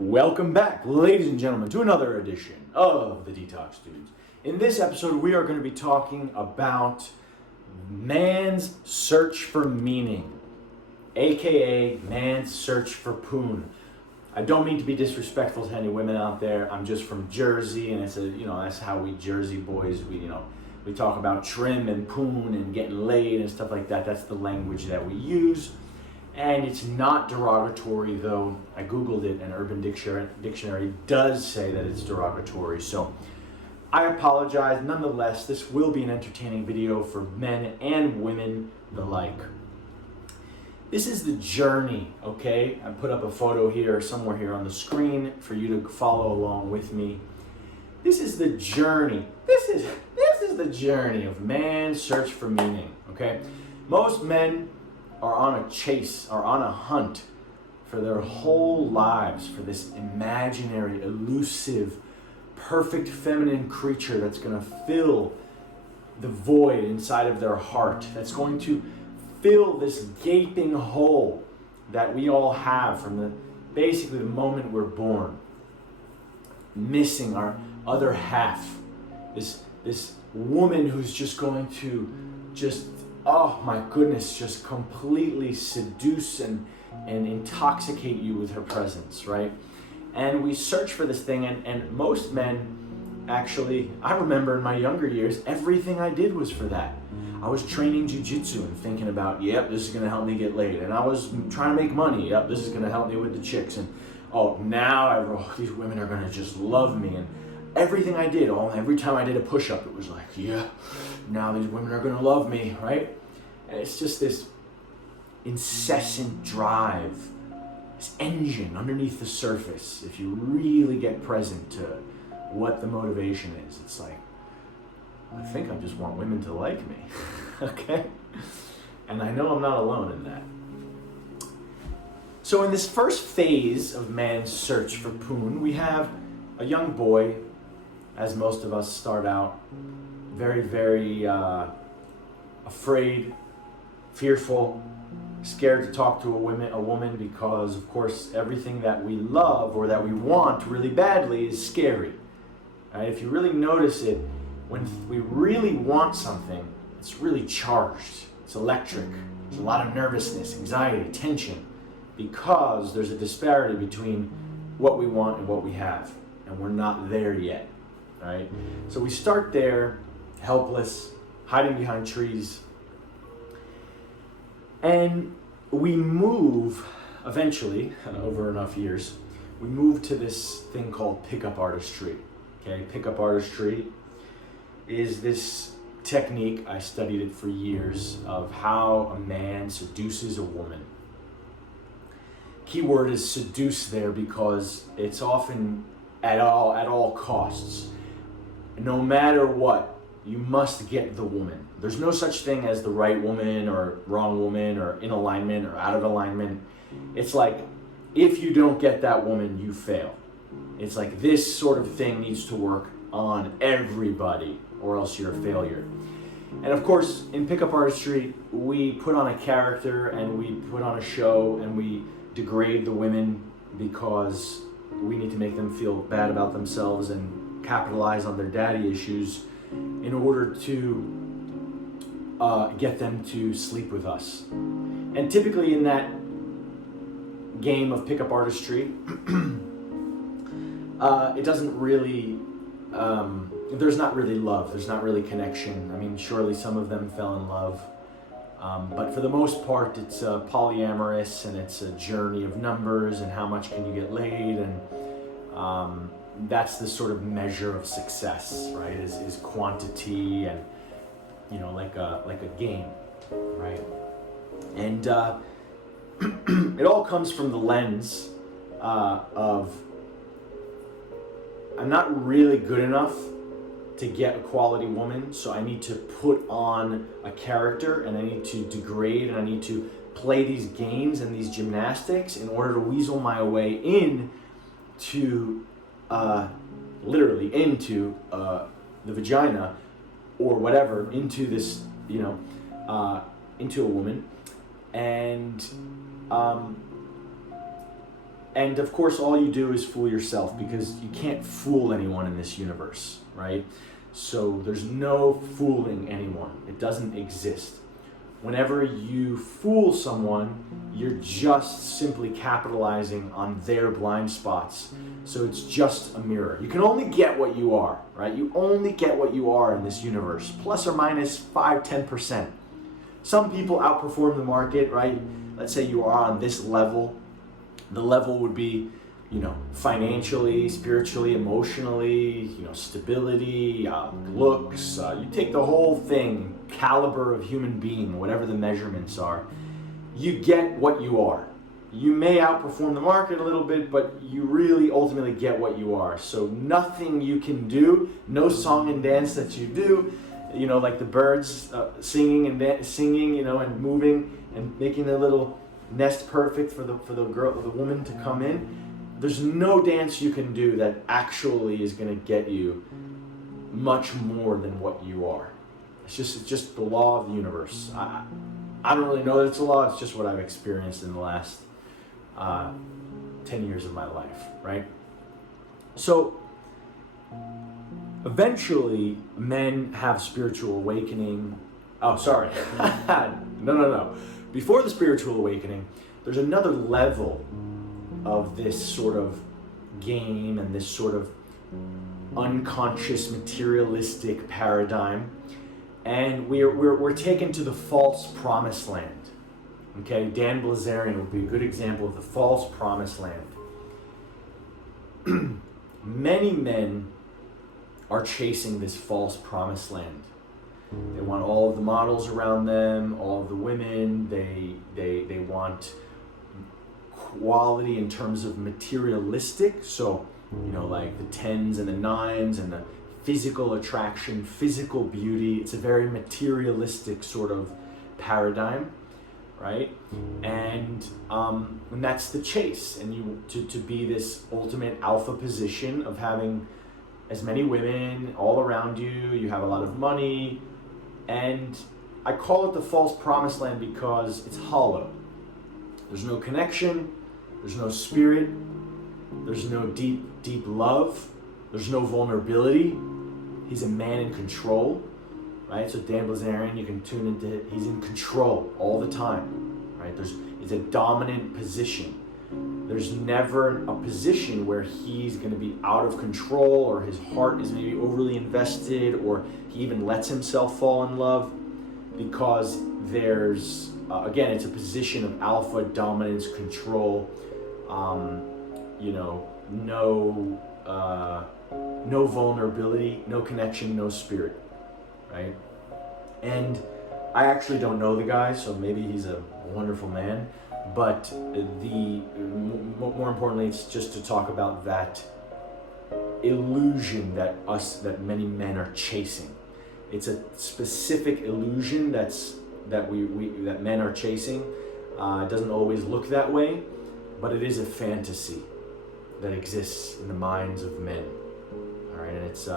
Welcome back, ladies and gentlemen, to another edition of the Detox Dudes. In this episode, we are going to be talking about man's search for meaning, aka man's search for poon. I don't mean to be disrespectful to any women out there. I'm just from Jersey, and that's how we Jersey boys, we talk about trim and poon and getting laid and stuff like that. That's the language that we use. And it's not derogatory, though I Googled it and Urban Dictionary does say that it's derogatory. So I apologize. Nonetheless, this will be an entertaining video for men and women alike. This is the journey, okay? I put up a photo here, somewhere here on the screen for you to follow along with me. This is the journey. This is the journey of man's search for meaning, okay? Most men are on a chase, are on a hunt for their whole lives for this imaginary, elusive, perfect feminine creature that's going to fill the void inside of their heart, that's going to fill this gaping hole that we all have from basically the moment we're born, missing our other half, this woman who's just going to oh my goodness, just completely seduce and intoxicate you with her presence, right? And we search for this thing, and most men, actually, I remember in my younger years, everything I did was for that. I was training jiu-jitsu and thinking about, yep, this is going to help me get laid. And I was trying to make money, yep, this is going to help me with the chicks. And now these women are going to just love me. And everything I did, every time I did a push-up, it was like, yeah, now these women are going to love me, right? And it's just this incessant drive, this engine underneath the surface. If you really get present to what the motivation is, it's like, I think I just want women to like me, okay? And I know I'm not alone in that. So in this first phase of man's search for poon, we have a young boy, as most of us start out, very, very afraid, fearful, scared to talk to a woman because, of course, everything that we love or that we want really badly is scary. Right? If you really notice it, when we really want something, it's really charged. It's electric. There's a lot of nervousness, anxiety, tension, because there's a disparity between what we want and what we have, and we're not there yet. Right? So we start there, helpless, hiding behind trees, and we move eventually, over enough years, we move to this thing called pickup artistry. Okay, pickup artistry is this technique, I studied it for years, of how a man seduces a woman. Keyword is seduce there because it's often at all costs. No matter what, you must get the woman. There's no such thing as the right woman or wrong woman or in alignment or out of alignment. It's like, if you don't get that woman, you fail. It's like this sort of thing needs to work on everybody or else you're a failure. And of course, in pickup artistry, we put on a character and we put on a show and we degrade the women because we need to make them feel bad about themselves and capitalize on their daddy issues in order to get them to sleep with us. And typically in that game of pickup artistry, it doesn't really, there's not really love, there's not really connection. I mean, surely some of them fell in love, but for the most part, it's polyamorous, and it's a journey of numbers and how much can you get laid, and that's the sort of measure of success, right? Is quantity, and like a game, right? And it all comes from the lens of I'm not really good enough to get a quality woman, so I need to put on a character and I need to degrade and I need to play these games and these gymnastics in order to weasel my way in to literally into the vagina or whatever, into this, into a woman. And And of course, all you do is fool yourself, because you can't fool anyone in this universe, right? So there's no fooling anyone. It doesn't exist. Whenever you fool someone, you're just simply capitalizing on their blind spots. So it's just a mirror. You can only get what you are, right? You only get what you are in this universe, plus or minus 5-10%. Some people outperform the market, right? Let's say you are on this level. The level would be, financially, spiritually, emotionally, stability, looks. You take the whole thing, caliber of human being, whatever the measurements are. You get what you are. You may outperform the market a little bit, but you really ultimately get what you are. So nothing you can do, no song and dance that you do, like the birds singing and moving and making their little nest perfect for the woman to come in. There's no dance you can do that actually is going to get you much more than what you are. It's just the law of the universe. I don't really know that it's a law. It's just what I've experienced in the last 10 years of my life, right? So eventually men have spiritual awakening. Oh, sorry. No. Before the spiritual awakening, there's another level of this sort of game and this sort of unconscious materialistic paradigm, and we're taken to the false promised land. Okay, Dan Bilzerian would be a good example of the false promised land. Many men are chasing this false promised land. They want all of the models around them, all of the women. They want quality in terms of materialistic. So, like the 10s and the 9s and the physical attraction, physical beauty. It's a very materialistic sort of paradigm, right? And that's the chase. And you to be this ultimate alpha position of having as many women all around you. You have a lot of money. And I call it the false promised land because it's hollow. There's no connection, there's no spirit, there's no deep love, there's no vulnerability. He's a man in control, right? So Dan Bilzerian, you can tune into, he's in control all the time, right? It's a dominant position. There's never a position where he's going to be out of control, or his heart is maybe overly invested, or he even lets himself fall in love, because there's, again, it's a position of alpha dominance, control, no vulnerability, no connection, no spirit, right? And I actually don't know the guy, so maybe he's a wonderful man. But more importantly, it's just to talk about that illusion that many men are chasing. It's a specific illusion that men are chasing. It doesn't always look that way, but it is a fantasy that exists in the minds of men. All right, and it's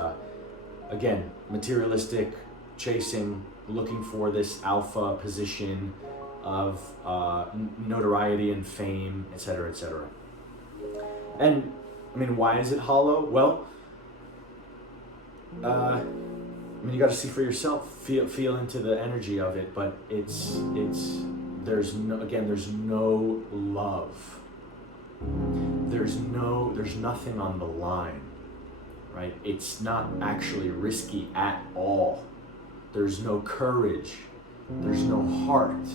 again, materialistic, chasing, looking for this alpha position of notoriety and fame, etc., etc. And why is it hollow? Well, you got to see for yourself, feel into the energy of it. But there's no love. There's nothing on the line, right? It's not actually risky at all. There's no courage. There's no heart.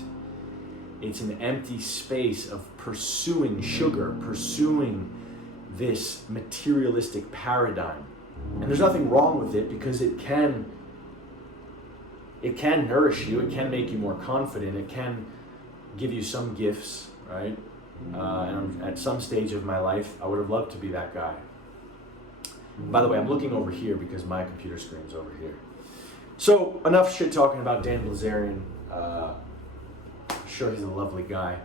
It's an empty space of pursuing sugar, pursuing this materialistic paradigm. And there's nothing wrong with it, because it can nourish you, it can make you more confident, it can give you some gifts, right? And at some stage of my life, I would have loved to be that guy. By the way, I'm looking over here because my computer screen's over here. So, enough shit talking about Dan Bilzerian. Sure, he's a lovely guy.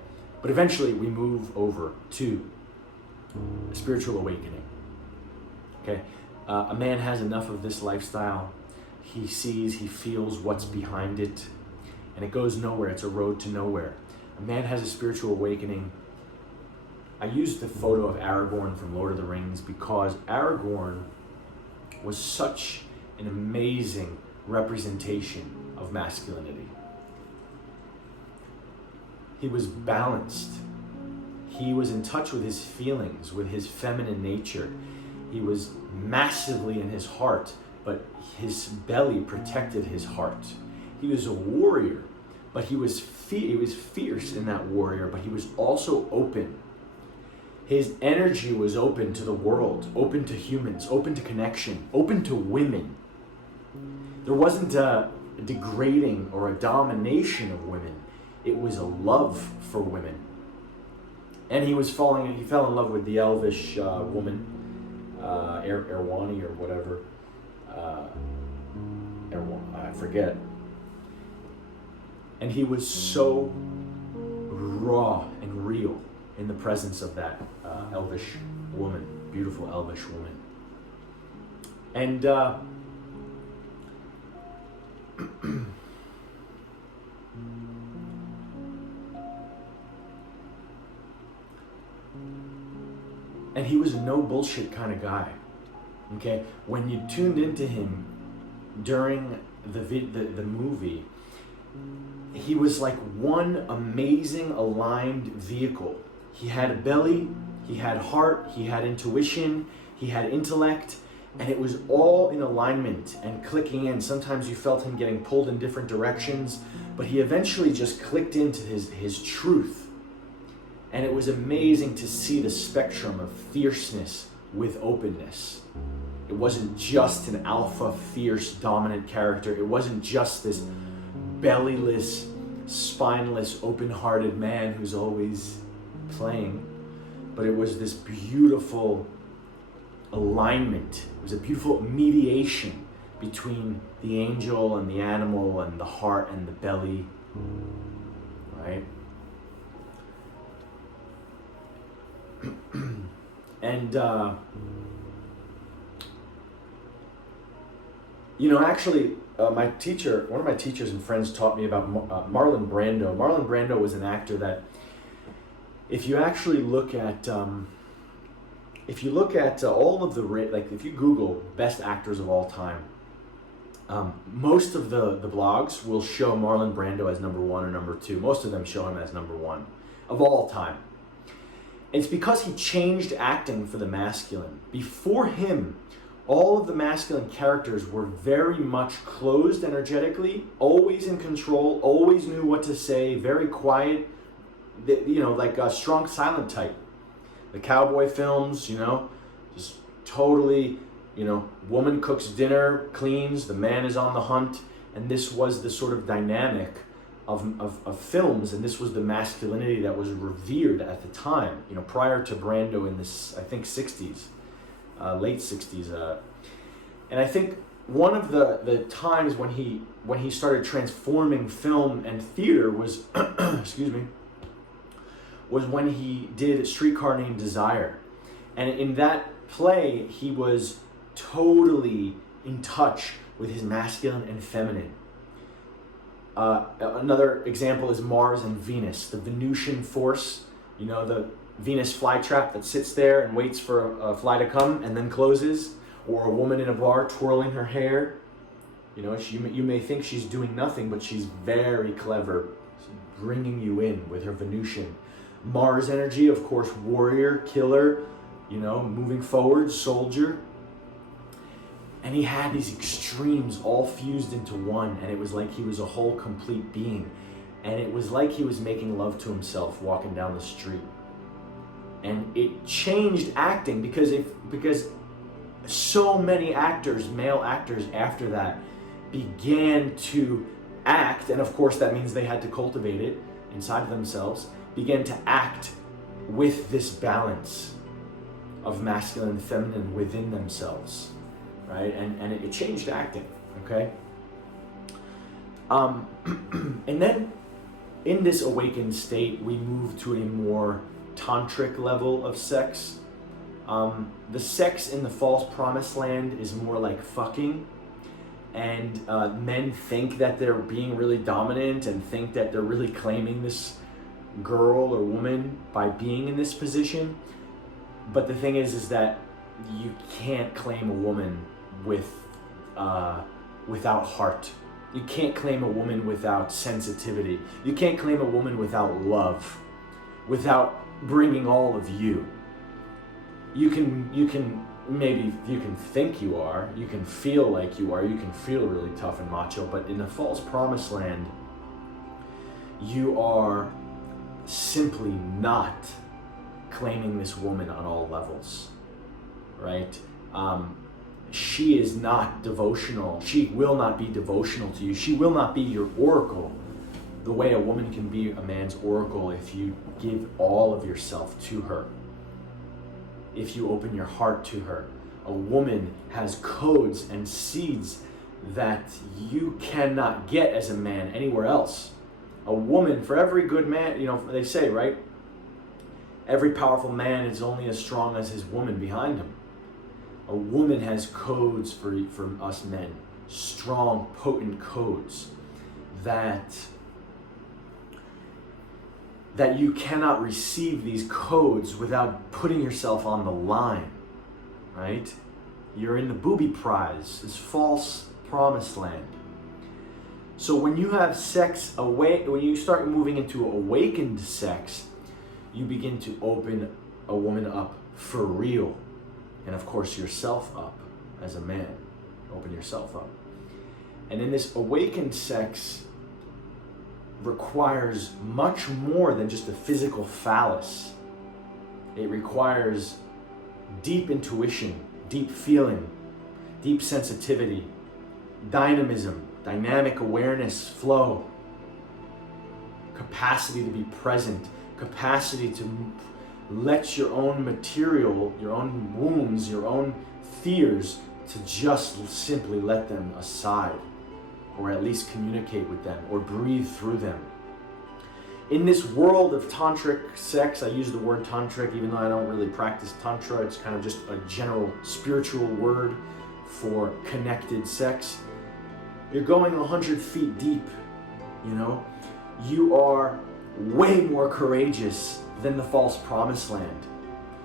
But eventually we move over to a spiritual awakening. Okay? A man has enough of this lifestyle. He sees, he feels what's behind it, and it goes nowhere. It's a road to nowhere. A man has a spiritual awakening. I used the photo of Aragorn from Lord of the Rings because Aragorn was such an amazing representation of masculinity. He was balanced. He was in touch with his feelings, with his feminine nature. He was massively in his heart, but his belly protected his heart. He was a warrior, but he was fierce in that warrior, but he was also open. His energy was open to the world, open to humans, open to connection, open to women. There wasn't a degrading or a domination of women. It was a love for women. And he fell in love with the elvish woman, Erwani or whatever. I forget. And he was so raw and real in the presence of that elvish woman, beautiful elvish woman. And and he was a no bullshit kind of guy. Okay, when you tuned into him during the movie, he was like one amazing aligned vehicle. He had a belly, he had heart, he had intuition, he had intellect, and it was all in alignment and clicking in. Sometimes you felt him getting pulled in different directions, but he eventually just clicked into his truth. And it was amazing to see the spectrum of fierceness with openness. It wasn't just an alpha, fierce, dominant character. It wasn't just this bellyless, spineless, open-hearted man who's always playing, but it was this beautiful alignment. It was a beautiful mediation between the angel and the animal and the heart and the belly, right? And actually, one of my teachers and friends taught me about Marlon Brando. Marlon Brando was an actor that, if you actually look at, all of if you Google best actors of all time, most of the blogs will show Marlon Brando as number one or number two. Most of them show him as number one of all time. It's because he changed acting for the masculine. Before him, all of the masculine characters were very much closed energetically, always in control, always knew what to say, very quiet, like a strong silent type. The cowboy films, just totally, woman cooks dinner, cleans, the man is on the hunt, and this was the sort of dynamic of films, and this was the masculinity that was revered at the time, prior to Brando in this, I think, 60s. Late 60s, and I think one of the times when he started transforming film and theater was was when he did A Streetcar Named Desire, and in that play he was totally in touch with his masculine and feminine. Another example is Mars and Venus, the Venusian force, the Venus flytrap that sits there and waits for a fly to come and then closes, or a woman in a bar twirling her hair. You may think she's doing nothing, but she's very clever, bringing you in with her Venusian. Mars energy, of course, warrior, killer, moving forward, soldier. And he had these extremes all fused into one, and it was like he was a whole complete being. And it was like he was making love to himself walking down the street. And it changed acting because so many actors, male actors after that, began to act, and of course that means they had to cultivate it inside of themselves, began to act with this balance of masculine and feminine within themselves, right? And it changed acting, okay? And then in this awakened state, we move to a more tantric level of sex. The sex in the false promised land is more like fucking, and men think that they're being really dominant and think that they're really claiming this girl or woman by being in this position. But the thing is that you can't claim a woman without heart. You can't claim a woman without sensitivity. You can't claim a woman without love, without bringing all of you. You can think you are, you can feel like you are, you can feel really tough and macho, but in the false promised land, you are simply not claiming this woman on all levels, right? She is not devotional. She will not be devotional to you. She will not be your oracle the way a woman can be a man's oracle if you give all of yourself to her, if you open your heart to her. A woman has codes and seeds that you cannot get as a man anywhere else. A woman, for every good man, they say, right? Every powerful man is only as strong as his woman behind him. A woman has codes for us men, strong, potent codes that you cannot receive these codes without putting yourself on the line, right? You're in the booby prize, this false promised land. So when you have sex when you start moving into awakened sex, you begin to open a woman up for real. And of course yourself up as a man. Open yourself up. And in this awakened sex requires much more than just a physical phallus. It requires deep intuition, deep feeling, deep sensitivity, dynamism, dynamic awareness, flow, capacity to be present, capacity to let your own material, your own wounds, your own fears, to just simply let them aside, or at least communicate with them, or breathe through them. In this world of tantric sex, I use the word tantric even though I don't really practice tantra. It's kind of just a general spiritual word for connected sex. You're going 100 feet deep, You are way more courageous than the false promised land.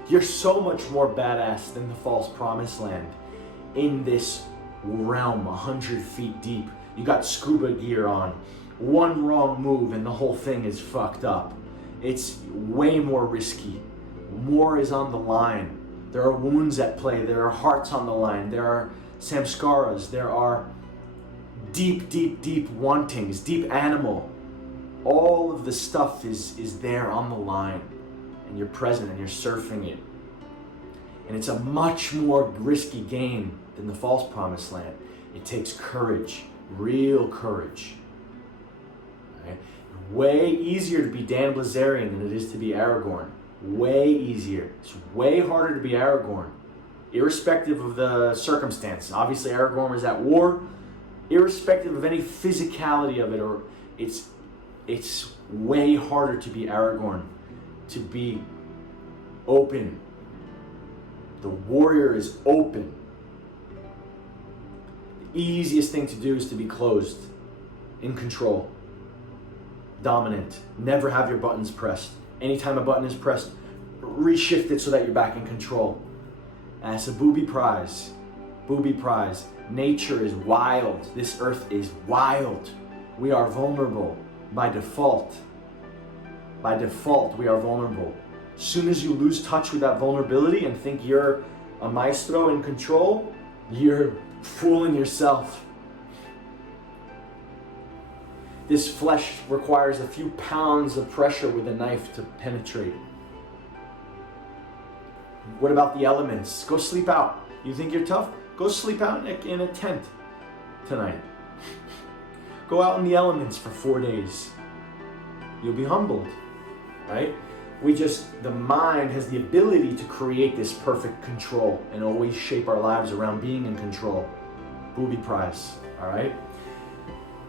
You're so much more badass than the false promised land. In this realm, 100 feet deep, you got scuba gear on. One wrong move and the whole thing is fucked up. It's way more risky. More is on the line. There are wounds at play. There are hearts on the line. There are samskaras. There are deep, deep, deep wantings, deep animal. All of the stuff is there on the line, and you're present and you're surfing it. And it's a much more risky game than the false promised land. It takes courage, real courage. Okay? Way easier to be Dan Blazarian than it is to be Aragorn. Way easier. It's way harder to be Aragorn, irrespective of the circumstance. Obviously, Aragorn was at war. Irrespective of any physicality of it, it's way harder to be Aragorn, to be open. The warrior is open. The easiest thing to do is to be closed, in control, dominant. Never have your buttons pressed. Anytime a button is pressed, reshift it so that you're back in control. And it's a booby prize. Booby prize. Nature is wild. This earth is wild. We are vulnerable by default. By default, we are vulnerable. As soon as you lose touch with that vulnerability and think you're a maestro in control, you're fooling yourself. This flesh requires a few pounds of pressure with a knife to penetrate. What about the elements? Go sleep out. You think you're tough? Go sleep out in a tent tonight. Go out in the elements for 4 days. You'll be humbled, right? The mind has the ability to create this perfect control and always shape our lives around being in control. Booby prize, all right?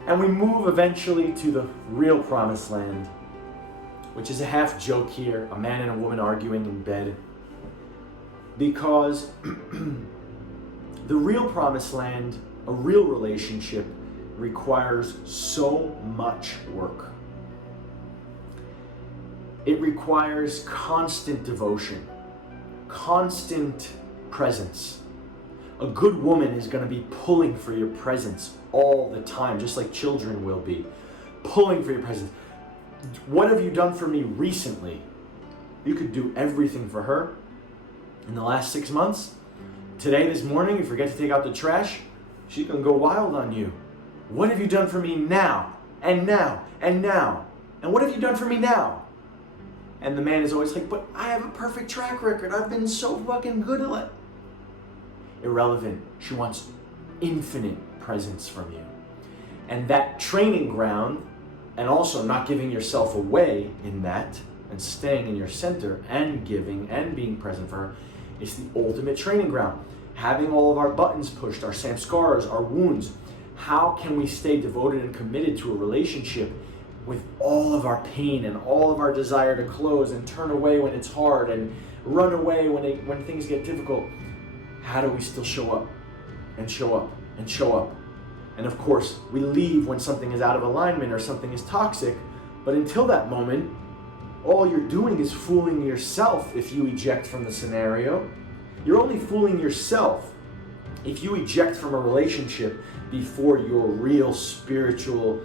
And we move eventually to the real promised land, which is a half joke here, a man and a woman arguing in bed. Because the real promised land, a real relationship, requires so much work. It requires constant devotion, constant presence. A good woman is going to be pulling for your presence all the time, just like children will be, pulling for your presence. What have you done for me recently? You could do everything for her in the last 6 months. Today, this morning, you forget to take out the trash, she can go wild on you. What have you done for me now? And now? And now? And what have you done for me now? And the man is always like, but I have a perfect track record. I've been so fucking good at it. Irrelevant. She wants infinite presence from you. And that training ground, and also not giving yourself away in that, and staying in your center and giving and being present for her, is the ultimate training ground. Having all of our buttons pushed, our samskaras, our wounds. How can we stay devoted and committed to a relationship with all of our pain and all of our desire to close and turn away when it's hard and run away when things get difficult? How do we still show up and show up and show up? And of course, we leave when something is out of alignment or something is toxic, but until that moment, all you're doing is fooling yourself if you eject from the scenario. You're only fooling yourself if you eject from a relationship before your real spiritual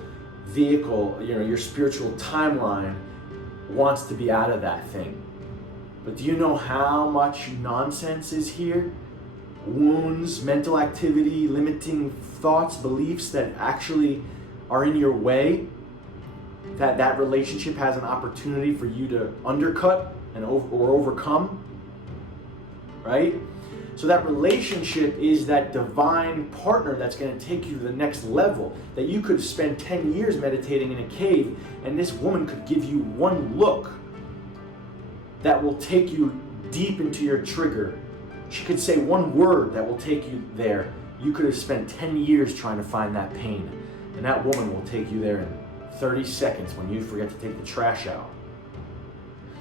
vehicle, your spiritual timeline wants to be out of that thing. But do you know how much nonsense is here? Wounds, mental activity, limiting thoughts, beliefs that actually are in your way, that relationship has an opportunity for you to undercut and or overcome, right? So that relationship is that divine partner that's going to take you to the next level, that you could spend 10 years meditating in a cave, and this woman could give you one look that will take you deep into your trigger. She could say one word that will take you there. You could have spent 10 years trying to find that pain, and that woman will take you there in 30 seconds when you forget to take the trash out.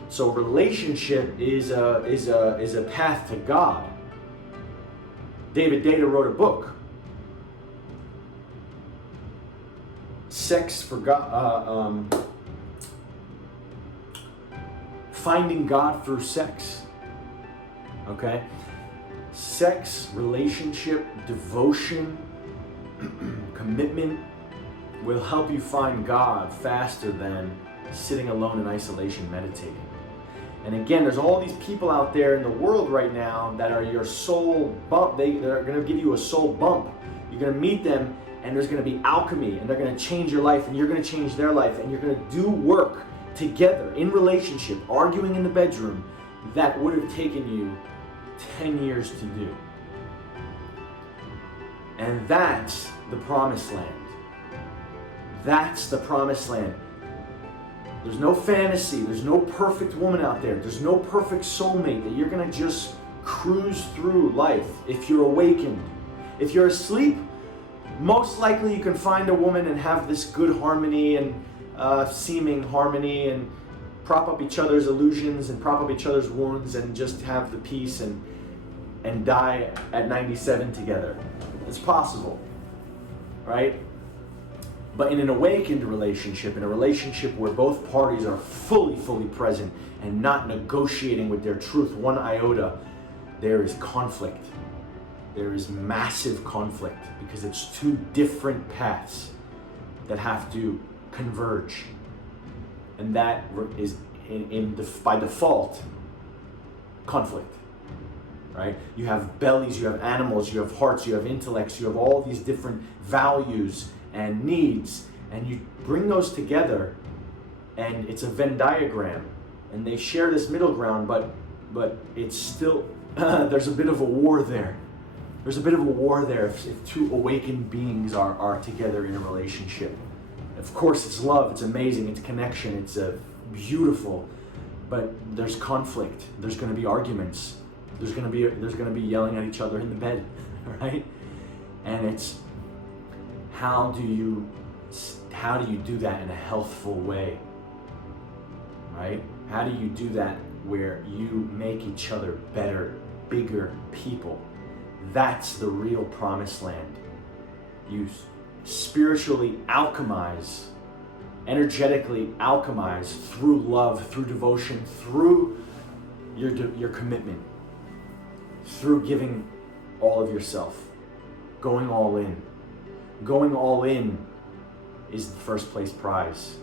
So relationship is a path to God. David Data wrote a book, Sex for God, Finding God Through Sex. Okay? Sex, relationship, devotion, commitment will help you find God faster than sitting alone in isolation meditating. And again, there's all these people out there in the world right now that are your soul bump. They're going to give you a soul bump. You're going to meet them, and there's going to be alchemy, and they're going to change your life, and you're going to change their life, and you're going to do work together in relationship, arguing in the bedroom, that would have taken you 10 years to do. And that's the promised land. That's the promised land. There's no fantasy. There's no perfect woman out there. There's no perfect soulmate that you're going to just cruise through life if you're awakened. If you're asleep, most likely you can find a woman and have this good harmony and seeming harmony and prop up each other's illusions and prop up each other's wounds and just have the peace and die at 97 together. It's possible, right? But in an awakened relationship, in a relationship where both parties are fully present and not negotiating with their truth one iota, there is conflict. There is massive conflict because it's two different paths that have to converge. And that is, by default, conflict, right? You have bellies, you have animals, you have hearts, you have intellects, you have all these different values and needs, and you bring those together, and it's a Venn diagram, and they share this middle ground, but it's still, there's a bit of a war there. There's a bit of a war there if two awakened beings are together in a relationship. Of course, it's love, it's amazing, it's connection, it's beautiful, but there's conflict, there's going to be arguments, there's going to be yelling at each other in the bed, right? And it's how do you do that in a healthful way, right? How do you do that where you make each other better, bigger people? That's the real promised land. You spiritually alchemize energetically alchemize through love, through devotion, through your commitment, through giving all of yourself, going all in. Going all in is the first place prize,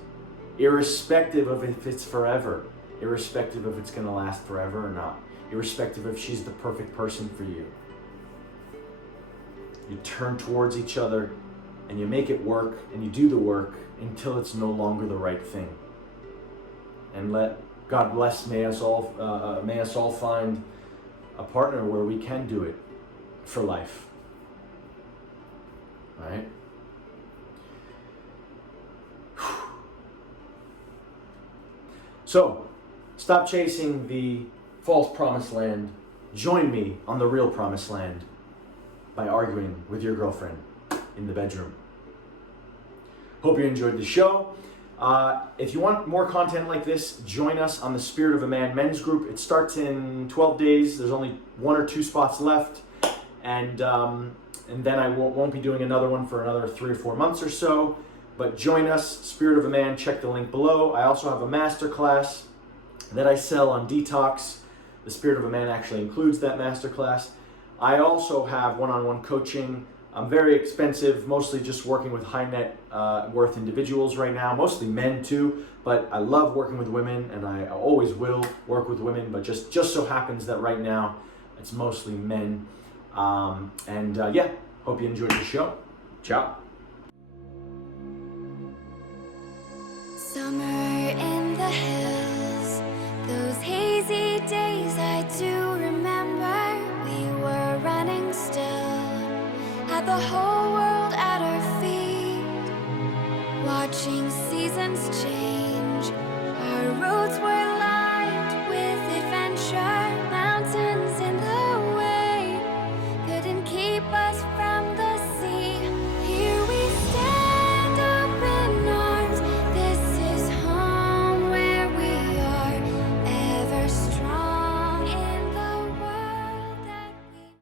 irrespective of if it's forever, irrespective of if it's going to last forever or not, irrespective if she's the perfect person for you. You turn towards each other and you make it work, and you do the work until it's no longer the right thing. And let God bless, may us all find a partner where we can do it for life. Right? So, stop chasing the false promised land. Join me on the real promised land by arguing with your girlfriend in the bedroom. Hope you enjoyed the show. If you want more content like this, join us on the Spirit of a Man men's group. It starts in 12 days. There's only 1 or 2 spots left. And then I won't be doing another one for another 3 or 4 months or so. But join us, Spirit of a Man. Check the link below. I also have a masterclass that I sell on detox. The Spirit of a Man actually includes that masterclass. I also have one-on-one coaching. I'm very expensive, mostly just working with high net worth individuals right now, mostly men too, but I love working with women, and I always will work with women, but just so happens that right now it's mostly men. Yeah, hope you enjoyed the show. Ciao. Summer in the hills, those hazy days I do remember. We were running still, had the whole